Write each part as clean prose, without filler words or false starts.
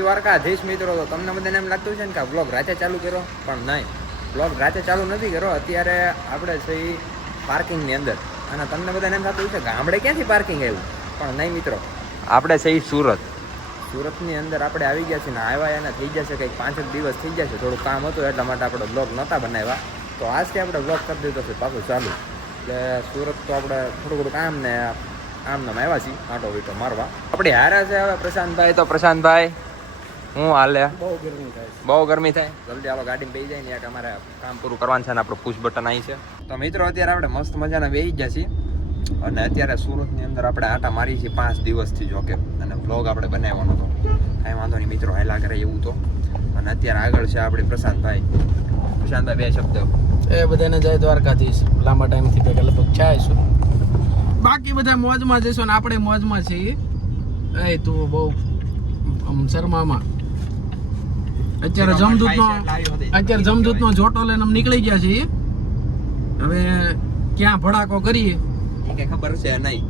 દ્વારકાધીશ મિત્રો, તો તમને બધાને એમ લાગતું છે ને કે વ્લોગ રાતે ચાલુ કર્યો, પણ નહીં, વ્લોગ રાતે ચાલુ નથી કર્યો. અત્યારે આપણે છે પાર્કિંગની અંદર, અને તમને બધાને એમ થતું છે ગામડે ક્યાંથી પાર્કિંગ આવ્યું, પણ નહીં મિત્રો, આપણે છે સુરતની અંદર આપણે આવી ગયા છીએ ને આવ્યા એને થઈ જશે કંઈક 5 દિવસ થઈ જશે. થોડું કામ હતું એટલા માટે આપણે બ્લોગ નહોતા બનાવ્યા, તો આજથી આપણે બ્લોગ કરી દીધો છે પાછું ચાલુ. એટલે સુરત તો આપણે થોડું કામ ને આમ નામ આવ્યા છીએ આટો વીટો મારવા. આપણે હારા છે હવે પ્રશાંતભાઈ. તો પ્રશાંતભાઈ હું હાલે? બહુ ગરમી થાય. જલ્દી આવો ગાડીમાં બેસી જાય ને એક અમારે કામ પૂરું કરવાનું છે ને આપણું પુશ બટન અહીં છે. તો મિત્રો અત્યારે આપણે મસ્ત મજાના બેસી ગયા છીએ અને અત્યારે સુરતની અંદર આપણે આટા મારી છીએ 5 દિવસથી. જોકે અને વ્લોગ આપણે બનાવવાનો હતો, કાંઈ વાંધો નહીં મિત્રો, હાલા કરે એવું તો. અને અત્યારે આગળ છે આપણે પ્રશાંતભાઈ. પ્રશાંતભાઈ 2 શબ્દ. એ બધાને જય દ્વારકાધીશ. લાંબા ટાઈમથી ભેગા લગભગ છાઈશું, બાકી બધા મોજમાં જઈશું ને આપણે મોજમાં છીએ. એ તું બહુ શર્મામાં. અત્યારે જમદૂતનો જોટો લઈને અમે નીકળી ગયા છીએ. હવે ક્યાં ભડાકો કરીએ કે ખબર છે નહીં.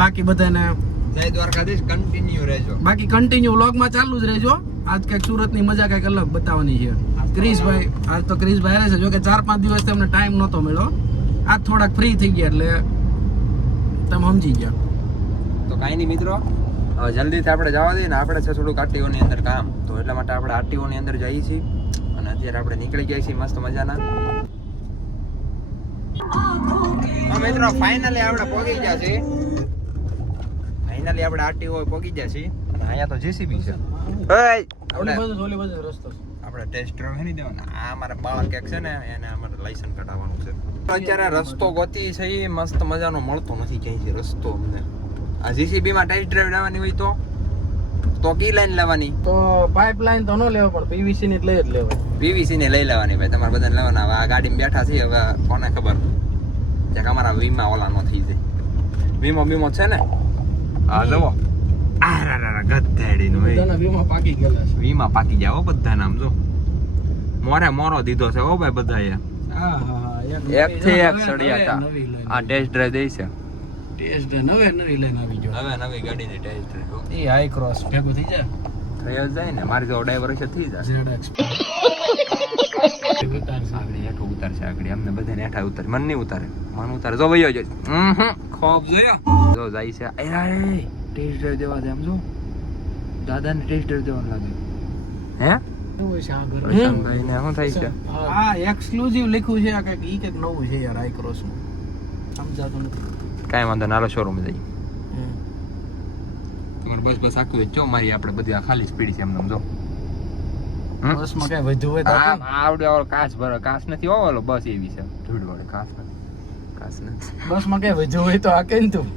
બાકી બધાને જય દ્વારકાધીશ. કન્ટિન્યુ રહેજો, બાકી કન્ટિન્યુ વ્લોગમાં ચાલુ જ રહેજો. આજ કંઈક સુરતની મજા કંઈક અલગ બતાવવાની છે. ક્રિશભાઈ આજ તો ક્રિશભાઈ રહે છે, જોકે 4-5 દિવસથી અમને ટાઈમ નહોતો મળ્યો. આજ થોડાક ફ્રી થઈ ગયા એટલે તમે સમજી ગયા. તો કાંઈ નહીં મિત્રો, હવે જલ્દીથી આપણે જવા દઈએ ને. આપણે છે થોડુંક આરટીઓની અંદર કામ, તો એટલા માટે આપણે આરટીઓની અંદર જઈએ છીએ અને અત્યારે આપણે નીકળી ગયા છીએ મસ્ત મજાના. હા મિત્રો, ફાઇનલી આપણે પહોંચી ગયા છીએ. ફાઇનલી આપણે આરટીઓ પહોંચી ગયા છીએ અને અહીંયા તો જેસીબી છે. આપણે ટેસ્ટ ડ્રાઈવ નહીં દેવાના. આ અમારા બાળક એક છે ને, એને અમારે લાયસન્સ કઢાવવાનું છે. અત્યારે રસ્તો ગોતી છે એ મસ્ત મજાનો મળતો નથી ક્યાંય રસ્તો અમને. આ જેસીબી માં ટેસ્ટ ડ્રાઈવ લેવાની હોય તો કી લાઈન લેવાની? તો પાઇપલાઈન તો ન લેવો, પણ પીવીસી ની જ લઈ જ લેવાય. પીવીસી ની લઈ લેવાની ભાઈ, તમારે બધાને લેવાના. હવે આ ગાડીમાં બેઠા છીએ, હવે કોને ખબર કે અમારા વીમા ઓલા નો થઈ જાય. વીમો છે ને, હા જવો ગધેડી નું વીમા પાકી ગયેલા છે. વીમા પાકી જાય બધા નામ જો મોરો દીધો છે હો ભાઈ બધાએ. એક થી એક સળિયા હતા. આ ટેસ્ટ ડ્રાઈવ દે છે. ટેસ્ટ નવી લઈને આવી ગયો. હવે નવી ગાડીની ટેસ્ટ ડ્રાઈવ. એ હાઈ ક્રોસ ભેગું થઈ જાય. થઈ જ જાય ને, મારી તો 2.5 વર્ષ થઈ જાય. આગળ હેઠું ઉતારશે, આગળ અમને બધાને હેઠા ઉતારે, મન નહીં ઉતારે, મન ઉતારે. જો ભાઈઓ ખોબ જોયો જો જાય છે. ટેસ્ટ ડ્રાઈવ દેવા છે આમ જો, દાદાને ટેસ્ટ ડ્રાઈવ દેવાનું લાગે. હે પ્રશાંતભાઈ ને શું થાય છે? હા એક્સક્લુઝિવ લખ્યું છે. આ કંઈક ઈ કંઈક નવું છે યાર, હાઈ ક્રોસ નું સમજાતું નથી. કાંઈ વાંધો નાલો શોરૂમ જઈ. બસ આખું જો મારી આપણે બધી આ ખાલી સ્પીડ છે એમને જો. બસમાં કઈ વધુ હોય તો આવડે કાચ ભરે, કાચ નથી ઓલો બસ એવી છે ધૂળ વાળી. કાચ નથી બસમાં કઈ વધુ હોય તો આ કઈ તું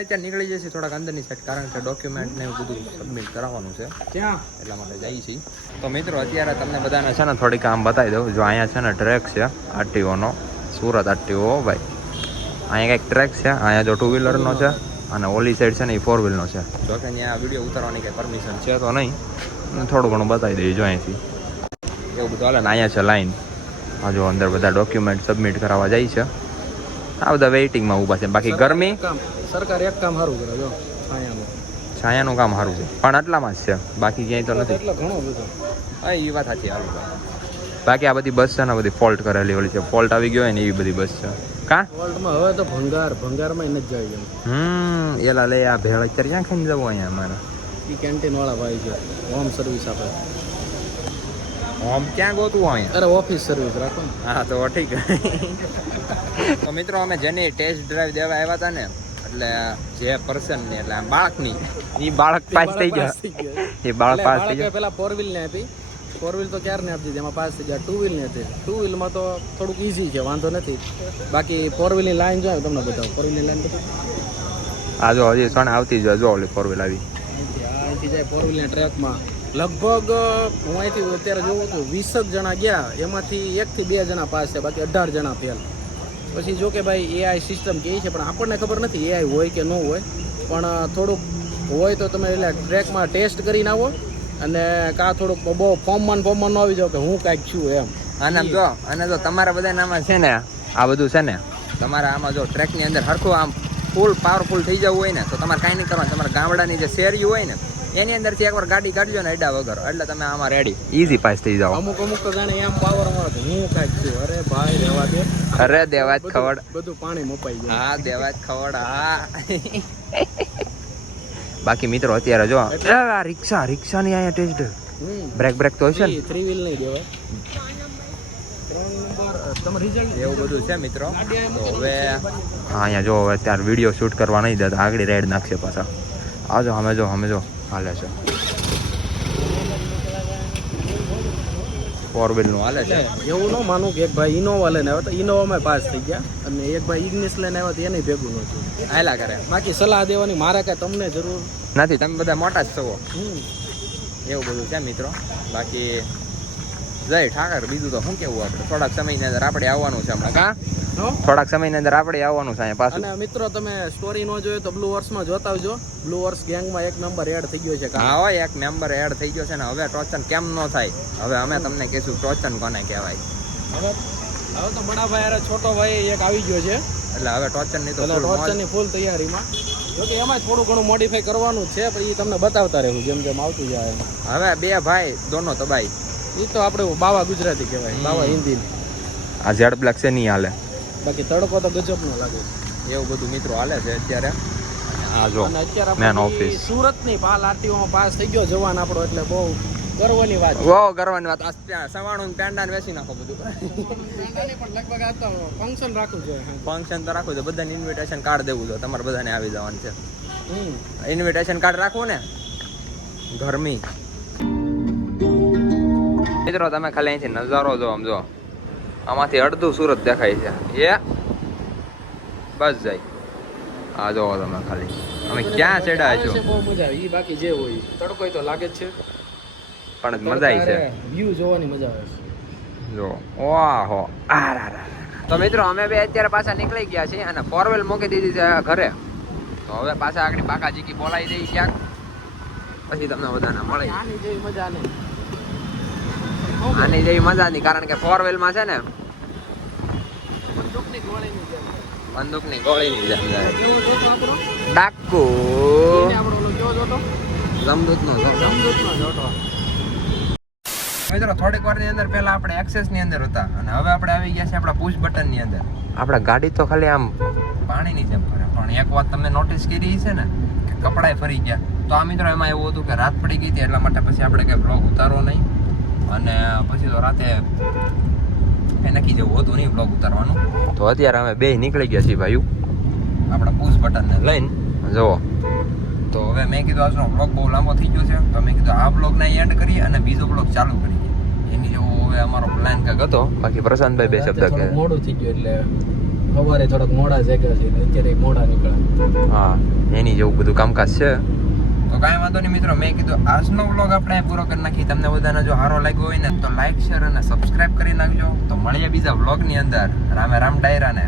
અત્યારે નીકળી જશે થોડાક અંદરની સાઈડ, કારણ કે ડોક્યુમેન્ટ ને એવું બધું સબમિટ કરાવવાનું છે ક્યાં, એટલા માટે જઈએ છીએ. તો મિત્રો અત્યારે તમને બધાને છે ને થોડીક આમ બતાવી દઉં. જો અહીંયા છે ને ટ્રેક છે આરટીઓનો, સુરત આરટીઓ ભાઈ. અહીંયા કંઈક ટ્રેક છે, અહીંયા જો 2 વ્હીલરનો છે અને ઓલી સાઈડ છે ને એ 4 વ્હીલનો છે. જો કે ત્યાં વિડીયો ઉતારવાની કંઈ પરમિશન છે તો નહીં, થોડું ઘણું બતાવી દઈએ. જો અહીંથી એવું બધું હાલે ને. અહીંયા છે લાઈન, હા જો અંદર બધા ડોક્યુમેન્ટ સબમિટ કરાવવા જાય છે. આ બધા વેઇટિંગમાં ઊભા છે. બાકી ગરમી સરકાર એક કામ સારું કરે, જો છાયાનું કામ સારું છે, પણ આટલામાં જ છે, બાકી ક્યાંય તો નથી. એટલે ઘણો બધો હા એ વાત સાચી. હાલ બાકી આ બધી બસ છે ને બધી ફોલ્ટ કરેલી ઓલી છે, ફોલ્ટ આવી ગયો હોય ને એવી બધી બસ છે. કા ફોલ્ટમાં હવે તો ભંગારમાં નથી જઈ ગયું. એલા લે આ ભેળ અત્યારે ક્યાં ખાઈને જવું અહીંયા અમારે? એ કેન્ટીન વાળા ભાઈ છે, હોમ સર્વિસ આપે. હોમ ક્યાં ગોતું અહીંયા? અરે ઓફિસ સર્વિસ રાખો ને. હા તો ઠીક. તો મિત્રો અમે જેની ટેસ્ટ ડ્રાઈવ દેવા આવ્યા હતા ને, એટલે જે પર્સન ને એટલે બાળકની એ બાળક પાસ થઈ ગયા. એ બાળક પાસ થઈ ગયા. પેલા 4 વ્હીલ ને હતી, 4 વ્હીલ તો ક્યારે ને આપી દીધી, એમાં પાસ થઈ ગયા. 2 વ્હીલ ને હતી, 2 વ્હીલમાં તો થોડુંક ઈઝી છે, વાંધો નથી. બાકી 4 વ્હીલની લાઈન જો તમને બતાવો. 4 વ્હીલની લાઈન બતાવો. આ જો હજી સણ આવતી જ જો ઓલી 4 વ્હીલ આવી. અહીંથી જાય 4 વ્હીલના ટ્રેકમાં લગભગ હું અહીંથી અત્યારે જોઉં છું 20 જણા ગયા, એમાંથી 1 થી 2 જણા પાસ છે, બાકી 18 જણા ફેલ. પછી જો કે ભાઈ એઆઈ સિસ્ટમ કહે છે, પણ આપણને ખબર નથી એઆઈ હોય કે ન હોય. પણ થોડુંક હોય તો તમે એટલે ટ્રેકમાં ટેસ્ટ કરીને આવો, અને કાં થોડુંક બહુ ફોર્મમાં ન આવી જાવ કે હું કાંઈક છું એમ. અને જો તમારા બધા આમાં છે ને આ બધું છે ને તમારા આમાં જો ટ્રેકની અંદર સરખું આમ ફૂલ પાવરફુલ થઈ જવું હોય ને તો તમારે કાંઈ નહીં કરવાનું. તમારા ગામડાની જે શેરીઓ હોય ને એની અંદરથી એકવાર ગાડી કાઢજો ને એડા વગર એટલે તમે આમાં રેડી ઈઝી પાસ થઈ જાઓ. અમુક તો જાણે એમ પાવર મળે હું કાંઈક છું. અરે ભાઈ રહેવા દે. અરે દેવા જ ખવડ. બધું પાણી મપાઈ ગયું. હા દેવા જ ખવડ. હા બાકી મિત્રો અત્યારે જો રિક્ષા રિક્ષાની અહીંયા ટેસ્ટ બ્રેક તો હશે ને. 3 વ્હીલ નહીં દેવાય. 3 નંબર તમે રિઝલ્ટ એવું બધું છે મિત્રો. તો હવે અહીંયા જો હવે અત્યારે વિડીયો શૂટ કરવા નહીં દેતા આગળ રેડ નાખશે પાછા. આવજો અમે જો હાલે છે ફોર વ્હીલ નું હાલે છે. એવું ન માનું કે એક ભાઈ ઇનોવા લઈને આવ્યા તો ઇનોવામાં પાસ થઈ ગયા અને એક ભાઈ ઇગ્નિસ લઈને આવ્યા તો એને ભેગું નહોતું. હાલા કરે બાકી સલાહ દેવાની મારે કાંઈ તમને જરૂર નથી. તમે બધા મોટા જ છો. હમ. એવું બધું છે મિત્રો. બાકી જય ઠાકર. બીજું તો શું કેવું આપણે થોડાક સમયની અંદર આપણે આવવાનું છે હમણાં. કા હો? થોડાક સમયની અંદર આપણે આવવાનું છે અહીંયા પાછું. અને મિત્રો તમે સ્ટોરી ન જોયો તો બ્લુ વર્સમાં જોતા આવજો. બ્લુ વર્સ ગેંગમાં એક નંબર એડ થઈ ગયો છે. હા હોય એક મેમ્બર એડ થઈ ગયો છે ને. હવે ટોચન કેમ ન થાય. હવે અમે તમને કહીશું ટોચન કોને કહેવાય. હવે તો બડા ભાઈ અરે છોટો ભાઈ એક આવી ગયો છે. એટલે હવે ટોચન ની તો એટલે ટોચનની ફૂલ તૈયારીમાં. જોકે એમાં થોડું ઘણું મોડિફાઈ કરવાનું જ છે પણ એ તમને બતાવતા રહેવું જેમ જેમ આવતું જાય એમ. હવે બે ભાઈ દોનો તબાઈ. એ તો આપણે બાવા ગુજરાતી કહેવાય. બાવા હિન્દી. આ ઝેડ બ્લેક છે નહીં હાલે. બાકી તડકો તો ગજબનો લાગે. એવું બધું મિત્રો હાલે છે અત્યારે. આ જો અને અત્યારે મેન આપણે ઓફિસ. સુરતની પાલ આરટીઓમાં પાસ થઈ ગયો જવાન આપણો એટલે બહુ ગર્વની વાત છે. વો કરવાની વાત. આ ત્યાં સવાણું ને પેંડા ને વેચી નાખો બધું. પેંડાની પણ લગભગ આ તો ફંક્શન રાખવું જોઈએ. ફંક્શન તો રાખવું છે. બધાને ઇન્વિટેશન કાર્ડ દેવું છે. તમારે બધાને આવી જવાનું છે. હમ. ઇન્વિટેશન કાર્ડ રાખવું ને ગરમી. મિત્રો તમે ખાલી અહીંથી નજારો જો આમ જો આમાંથી અડધું સુરત દેખાય છે. એ બસ જાય. આ જોવો તમે ખાલી અમે ક્યાં ચડ્યા છો. બહુ મજા આવે. ઈ બાકી જે હોય તડકો તો લાગે જ છે પણ મજા આવી છે. વ્યૂ જોવાની મજા આવે છે. જો ઓહો તો મિત્રો અમે બે અત્યારે પાછા નીકળી ગયા છીએ અને ફોર વ્હીલ મૂકી દીધી છે ઘરે. તો હવે પાછા આગળ બાકાજી બોલાવી દઈ ક્યાંક પછી તમને બધાને મળી. આની જેવી મજા નહીં. આની જેવી મજા નહીં કારણ કે ફોર વ્હીલ માં છે ને બંદૂકની ગોળીની જેમ. બંદૂકની ગોળીની જેમ જાય. કેવો જોતો આપણો? ડાકુ એને આપણો ઓલો કેવો જોતો? જમદૂતનો જમદૂતનો જોતો. મિત્રો થોડીક વારની અંદર પહેલા આપણે એક્સેસ ની અંદર હતા અને હવે આપણે આવી ગયા છે આપણા પુશ બટન ની અંદર. આપણા ગાડી તો ખાલી આમ પાણીની જેમ ફરે પણ એક વાત તમે નોટિસ કરી છે ને કે કપડાય ફરી ગયા. તો આ મિત્રો એમાં એવું હતું કે રાત પડી ગઈ હતી એટલા માટે પછી આપણે કઈ બ્લોગ ઉતારવો નહીં અને પછી તો રાતે એ નક્કી જેવું હતું નહીં બ્લોગ ઉતારવાનું. તો અત્યારે અમે બે નીકળી ગયા છીએ ભાઈઓ આપણા પુશ બટન ને લઈને. જુઓ તો હવે મેં કીધું આજનો બ્લોગ બહુ લાંબો થઈ ગયો છે તો મેં કીધું આ બ્લોગને એન્ડ કરીએ અને બીજો બ્લોગ ચાલુ કરીએ. એની જેવો હવે અમારો પ્લાન કંઈક હતો. બાકી પ્રશાંતભાઈ બે શબ્દ કહે. મોડું થઈ ગયું એટલે સવારે થોડાક મોડા જાગ્યા છે અત્યારે મોડા નીકળ્યા. હા એની જેવું બધું કામકાજ છે. તો કાંઈ વાંધો નહીં મિત્રો મેં કીધું આજનો વ્લોગ આપણે પૂરો કરી નાખી. તમને બધાને જો સારો લાગ્યો હોય ને તો લાઈક શેર અને સબસ્ક્રાઇબ કરી નાખજો. તો મળીએ બીજા વ્લોગની અંદર. રામે રામ ડાયરાને.